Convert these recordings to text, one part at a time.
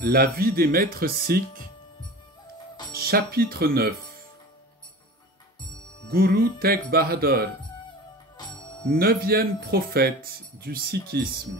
La vie des maîtres sikhs, chapitre 9. Guru Tegh Bahadur, 9e prophète du sikhisme.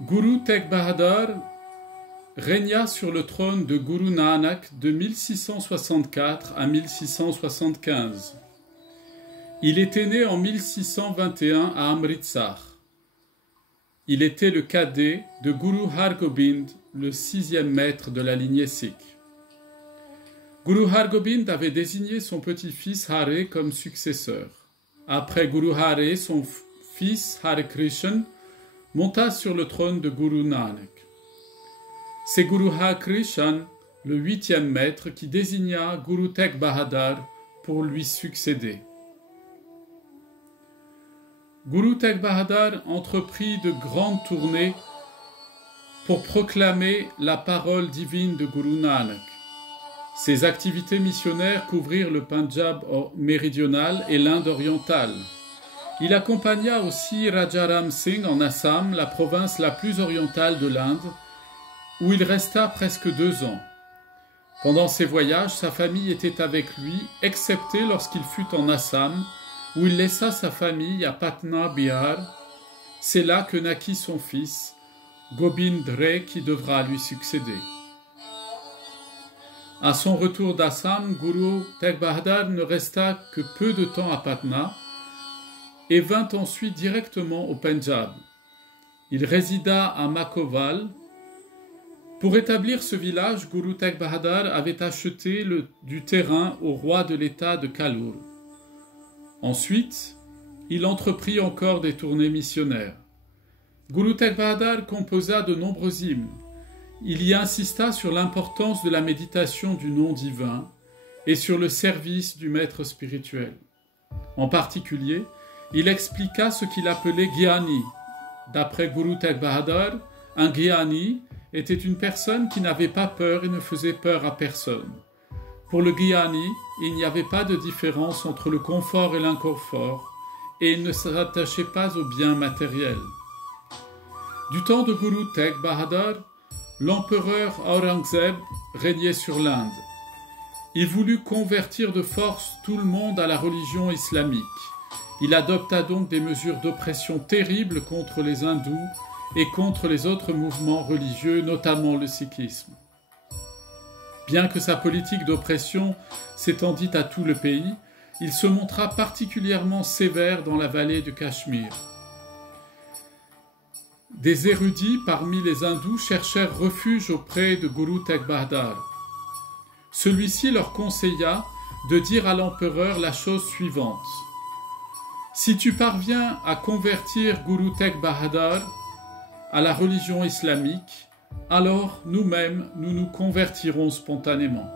Guru Tegh Bahadur régna sur le trône de Guru Nanak de 1664 à 1675. Il était né en 1621 à Amritsar. Il était le cadet de Guru Har Gobind, le 6e maître de la lignée sikh. Guru Har Gobind avait désigné son petit-fils Hare comme successeur. Après Guru Hare, son fils Hare Krishna monta sur le trône de Guru Nanak. C'est Guru Har Krishna, le 8e maître, qui désigna Guru Tegh Bahadur pour lui succéder. Guru Tegh Bahadur entreprit de grandes tournées pour proclamer la parole divine de Guru Nanak. Ses activités missionnaires couvrirent le Pendjab méridional et l'Inde orientale. Il accompagna aussi Raja Ram Singh en Assam, la province la plus orientale de l'Inde, où il resta presque 2 ans. Pendant ses voyages, sa famille était avec lui, excepté lorsqu'il fut en Assam, où il laissa sa famille à Patna, Bihar. C'est là que naquit son fils, Gobind Rai, qui devra lui succéder. À son retour d'Assam, Guru Tegh Bahadur ne resta que peu de temps à Patna et vint ensuite directement au Pendjab. Il résida à Makoval. Pour établir ce village, Guru Tegh Bahadur avait acheté du terrain au roi de l'État de Kallur. Ensuite, il entreprit encore des tournées missionnaires. Guru Tegh Bahadur composa de nombreux hymnes. Il y insista sur l'importance de la méditation du nom divin et sur le service du maître spirituel. En particulier, il expliqua ce qu'il appelait Gyani. D'après Guru Tegh Bahadur, un Gyani était une personne qui n'avait pas peur et ne faisait peur à personne. Pour le Gyani, il n'y avait pas de différence entre le confort et l'inconfort, et il ne s'attachait pas aux biens matériels. Du temps de Guru Tegh Bahadur, l'empereur Aurangzeb régnait sur l'Inde. Il voulut convertir de force tout le monde à la religion islamique. Il adopta donc des mesures d'oppression terribles contre les hindous et contre les autres mouvements religieux, notamment le sikhisme. Bien que sa politique d'oppression s'étendît à tout le pays, il se montra particulièrement sévère dans la vallée du Cachemire. Des érudits parmi les hindous cherchèrent refuge auprès de Guru Tegh Bahadur. Celui-ci leur conseilla de dire à l'empereur la chose suivante. Si tu parviens à convertir Guru Tegh Bahadur à la religion islamique, alors nous-mêmes, nous nous convertirons spontanément.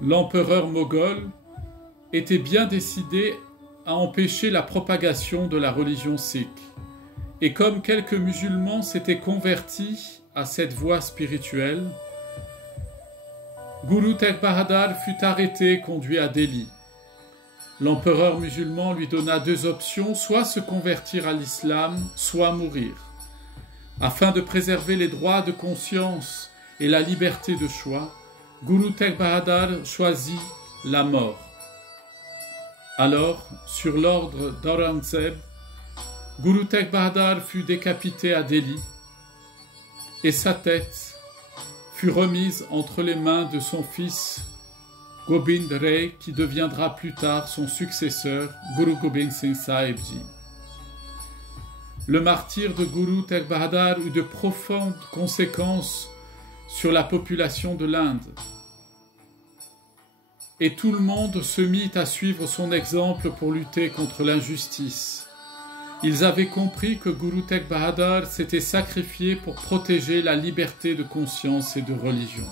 L'empereur moghol était bien décidé à empêcher la propagation de la religion sikh. Et comme quelques musulmans s'étaient convertis à cette voie spirituelle, Guru Tegh Bahadur fut arrêté et conduit à Delhi. L'empereur musulman lui donna 2 options, soit se convertir à l'islam, soit mourir. Afin de préserver les droits de conscience et la liberté de choix, Guru Tegh Bahadur choisit la mort. Alors, sur l'ordre d'Aurangzeb, Guru Tegh Bahadur fut décapité à Delhi et sa tête fut remise entre les mains de son fils Gobind Rai, qui deviendra plus tard son successeur, Guru Gobind Singh Sahibji. Le martyre de Guru Tegh Bahadur eut de profondes conséquences sur la population de l'Inde. Et tout le monde se mit à suivre son exemple pour lutter contre l'injustice. Ils avaient compris que Guru Tegh Bahadur s'était sacrifié pour protéger la liberté de conscience et de religion.